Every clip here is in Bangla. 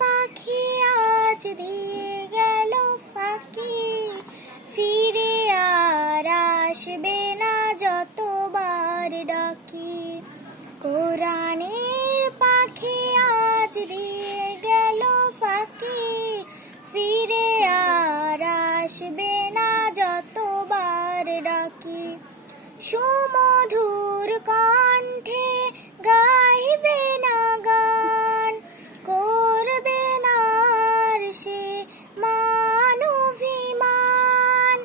পাখি আজ দিয়ে গেল ফাঁকি, ফিরে আর আসবে না যতবার ডাকি। কোরআনের পাখি আজ দিয়ে গেল ফাঁকি, ফিরে আর আসবে না যতবার ডাকি। সুমধুর কণ্ঠে গাইবে না গান, করবে না আর সে মান অভিমান।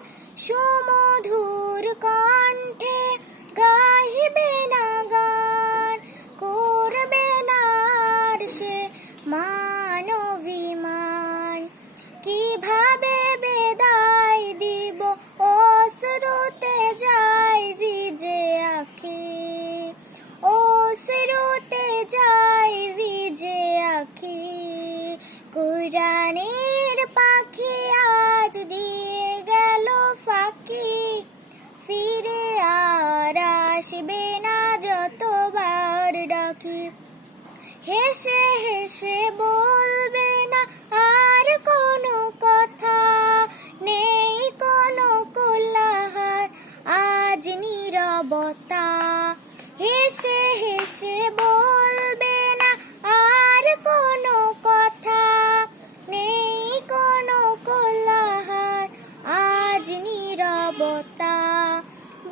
সুমধুর কণ্ঠে গাইবে না গান, করবে না আর সে মান অভিমান। কিভাবে বিদায় দিব অশ্রুতে যায় ভিজে আঁখি, অশ্রুতে যায় ভিজে আঁখি। কোরআনের পাখি আজ দিয়ে গেল ফাঁকি, ফিরে আর আসবে না যতবার ডাকি। হেসে হেসে বলবে না আর কোনো কথা, নেই কোনো কোলাহল আজ নীরবতা। হেসে হেসে বলবে না আর কোনো কথা, নেই কোনো কোলাহল আজ নীরবতা।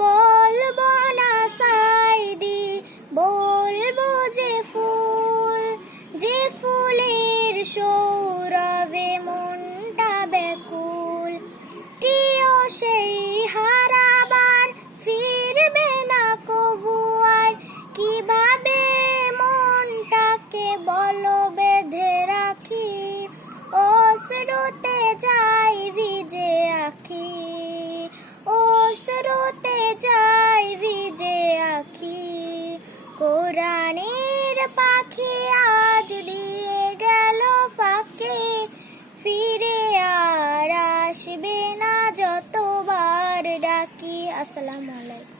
বলবো না সাইদি, বলবো যে ফুল, যে ফুলের সৌরভে মনটা ব্যাকুল। প্রিয় সেই হারাবার ফিরবে না কভু আর, কিভাবে মনটাকে বলো বেঁধে রাখি। অশ্রুতে যাই ভিজে আঁখি, অশ্রুতে যাই ভিজে আঁখি। কোরআনের পাখি আজ দিয়ে গেল ফাঁকি, ফিরে আর আসবে না যতবার ডাকি। আসসালামু আলাইকুম।